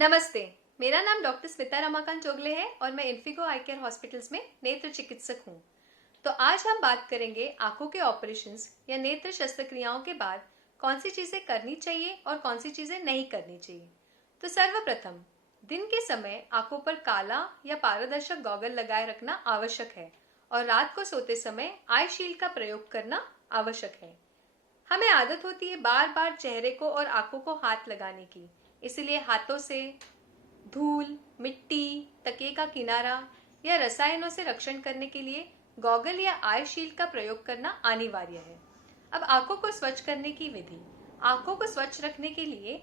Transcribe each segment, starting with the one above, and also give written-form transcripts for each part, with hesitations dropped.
नमस्ते। मेरा नाम डॉक्टर स्मिता रमाकांत जोगले है और मैं इन्फिगो आई केयर हॉस्पिटल्स में नेत्र चिकित्सक हूँ। तो आज हम बात करेंगे आंखों के ऑपरेशंस या नेत्र शस्त्रक्रियाओं के बाद कौन सी चीजें करनी चाहिए और कौन सी चीजें नहीं करनी चाहिए। तो सर्वप्रथम, दिन के समय आंखों पर काला या पारदर्शक गॉगल लगाए रखना आवश्यक है और रात को सोते समय आई शील्ड का प्रयोग करना आवश्यक है। हमें आदत होती है बार बार चेहरे को और आंखों को हाथ लगाने की, इसलिए हाथों से धूल, मिट्टी, तकिए का किनारा या रसायनों से रक्षण करने के लिए गॉगल या आई शील्ड का प्रयोग करना अनिवार्य है। अब आंखों को स्वच्छ करने की विधि। आंखों को स्वच्छ रखने के लिए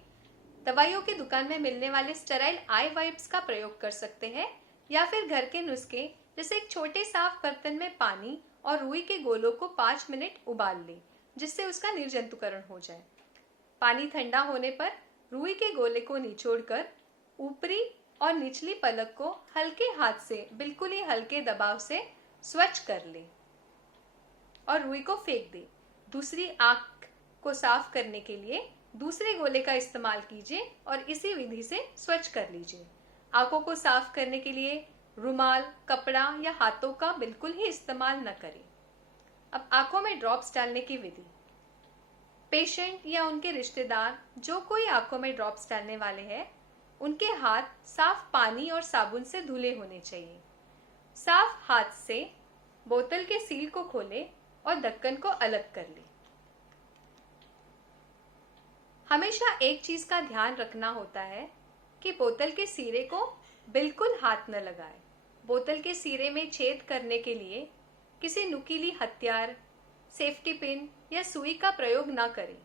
दवाइयों की दुकान में मिलने वाले स्टेराइल आई वाइप्स का प्रयोग कर सकते हैं या फिर घर के नुस्खे जैसे एक छोटे साफ बर्तन में पानी और रुई के गोलों को 5 मिनट उबाल लें, जिससे उसका निर्जंतुकरण हो जाए। पानी ठंडा होने पर रुई के गोले को निचोड़कर ऊपरी और निचली पलक को हल्के हाथ से बिल्कुल ही हल्के दबाव से स्वच्छ कर ले और रुई को फेंक दे। दूसरी आंख को साफ करने के लिए दूसरे गोले का इस्तेमाल कीजिए और इसी विधि से स्वच्छ कर लीजिए। आंखों को साफ करने के लिए रुमाल, कपड़ा या हाथों का बिल्कुल ही इस्तेमाल न करें। अब आंखों में ड्रॉप्स डालने की विधि। पेशेंट या उनके रिश्तेदार जो कोई आंखों में ड्रॉप्स डालने वाले हैं, उनके हाथ साफ पानी और साबुन से धुले होने चाहिए। साफ हाथ से बोतल के सील को खोलें और ढक्कन को अलग कर लें। हमेशा एक चीज का ध्यान रखना होता है कि बोतल के सिरे को बिल्कुल हाथ न लगाएं। बोतल के सिरे में छेद करने के लिए किसी नुकीली हथियार, सेफ्टी पिन या सुई का प्रयोग न करें।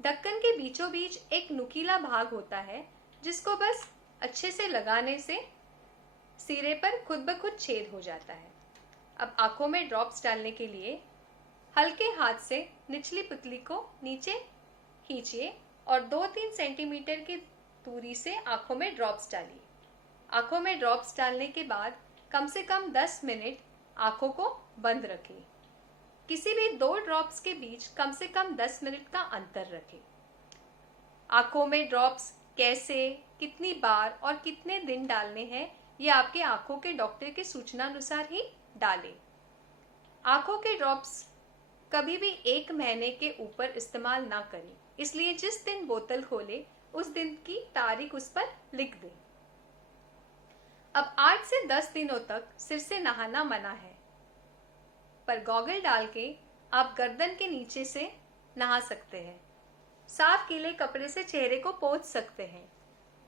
ढक्कन के बीचों बीच एक नुकीला भाग होता है जिसको बस अच्छे से लगाने से सिरे पर खुद ब खुद छेद हो जाता है। अब आंखों में ड्रॉप्स डालने के लिए हल्के हाथ से निचली पुतली को नीचे खींचिए और 2-3 सेंटीमीटर की दूरी से आंखों में ड्रॉप्स डालिए। आंखों में ड्रॉप्स डालने के बाद कम से कम 10 मिनट आंखों को बंद रखें। किसी भी 2 ड्रॉप्स के बीच कम से कम 10 मिनट का अंतर रखें। आंखों में ड्रॉप्स कैसे, कितनी बार और कितने दिन डालने हैं, ये आपके आंखों के डॉक्टर की सूचना अनुसार ही डालें। आंखों के ड्रॉप्स कभी भी 1 महीने के ऊपर इस्तेमाल ना करें, इसलिए जिस दिन बोतल खोले उस दिन की तारीख उस पर लिख दें। अब 8 से 10 दिनों तक सिर से नहाना मना है, पर गॉगल डाल के आप गर्दन के नीचे से नहा सकते हैं। साफ गीले कपड़े से चेहरे को पोंछ सकते हैं,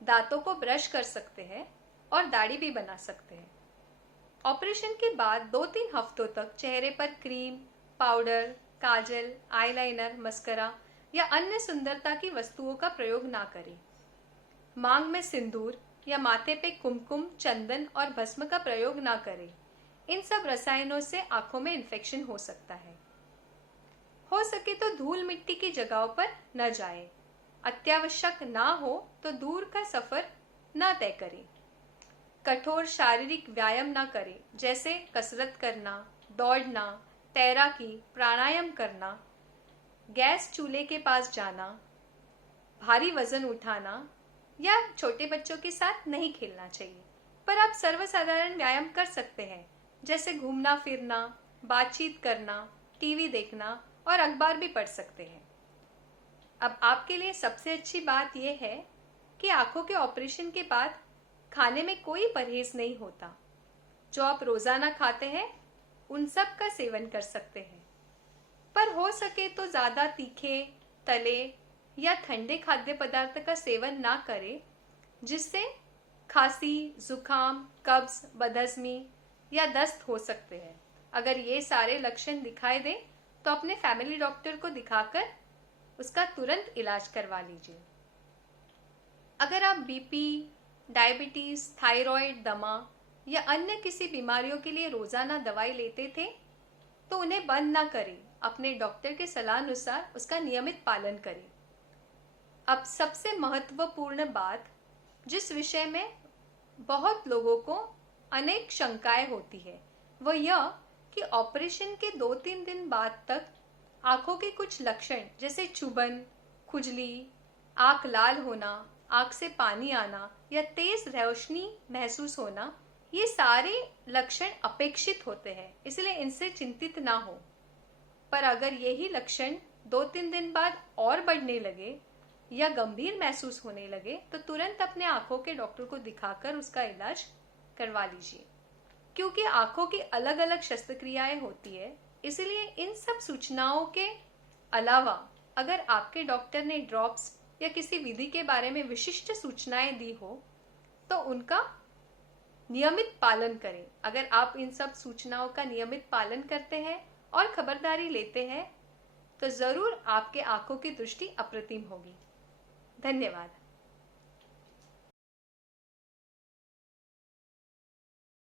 दांतों को ब्रश कर सकते हैं और दाढ़ी भी बना सकते हैं। ऑपरेशन के बाद 2-3 हफ्तों तक चेहरे पर क्रीम, पाउडर, काजल, आईलाइनर, मस्करा या अन्य सुंदरता की वस्तुओं का प्रयोग ना करें। मांग में सिंदूर या माथे पे कुमकुम, चंदन और भस्म का प्रयोग ना करें। इन सब रसायनों से आंखों में इन्फेक्शन हो सकता है। हो सके तो धूल मिट्टी की जगहों पर न जाएं। अत्यावश्यक ना हो तो दूर का सफर न तय करें। कठोर शारीरिक व्यायाम ना करें, जैसे कसरत करना, दौड़ना, तैराकी, प्राणायाम करना, गैस चूल्हे के पास जाना, भारी वजन उठाना या छोटे बच्चों के साथ नहीं खेलना चाहिए। पर आप सर्वसाधारण व्यायाम कर सकते हैं, जैसे घूमना फिरना, बातचीत करना, टीवी देखना और अखबार भी पढ़ सकते हैं। अब आपके लिए सबसे अच्छी बात यह है कि आंखों के ऑपरेशन के बाद खाने में कोई परहेज नहीं होता। जो आप रोजाना खाते हैं उन सब का सेवन कर सकते हैं, पर हो सके तो ज्यादा तीखे, तले या ठंडे खाद्य पदार्थ का सेवन ना करें, जिससे खांसी, जुकाम, कब्ज, बदहजमी या दस्त हो सकते हैं। अगर ये सारे लक्षण दिखाई दें तो अपने फैमिली डॉक्टर को दिखाकर उसका तुरंत इलाज करवा लीजिए। अगर आप बीपी, डायबिटीज, थायराइड, दमा या अन्य किसी बीमारियों के लिए रोजाना दवाई लेते थे तो उन्हें बंद ना करें। अपने डॉक्टर के सलाह अनुसार उसका नियमित पालन करें। अब सबसे महत्वपूर्ण बात, जिस विषय में बहुत लोगों को अनेक शंकाएं होती है, वो यह कि ऑपरेशन के 2-3 दिन बाद तक आंखों के कुछ लक्षण जैसे चुभन, खुजली, आंख लाल होना, आंख से पानी आना या तेज रोशनी महसूस होना, ये सारे लक्षण अपेक्षित होते हैं, इसलिए इनसे चिंतित ना हो। पर अगर यही लक्षण 2-3 दिन बाद और बढ़ने लगे या गंभीर महसूस होने लगे तो तुरंत अपने आंखों के डॉक्टर को दिखाकर उसका इलाज करवा लीजिए। क्योंकि आंखों की अलग अलग शस्त्रक्रियाएं होती है, इसलिए इन सब सूचनाओं के अलावा अगर आपके डॉक्टर ने ड्रॉप्स या किसी विधि के बारे में विशिष्ट सूचनाएं दी हो तो उनका नियमित पालन करें। अगर आप इन सब सूचनाओं का नियमित पालन करते हैं और खबरदारी लेते हैं तो जरूर आपके आंखों की दृष्टि अप्रतिम होगी। धन्यवाद।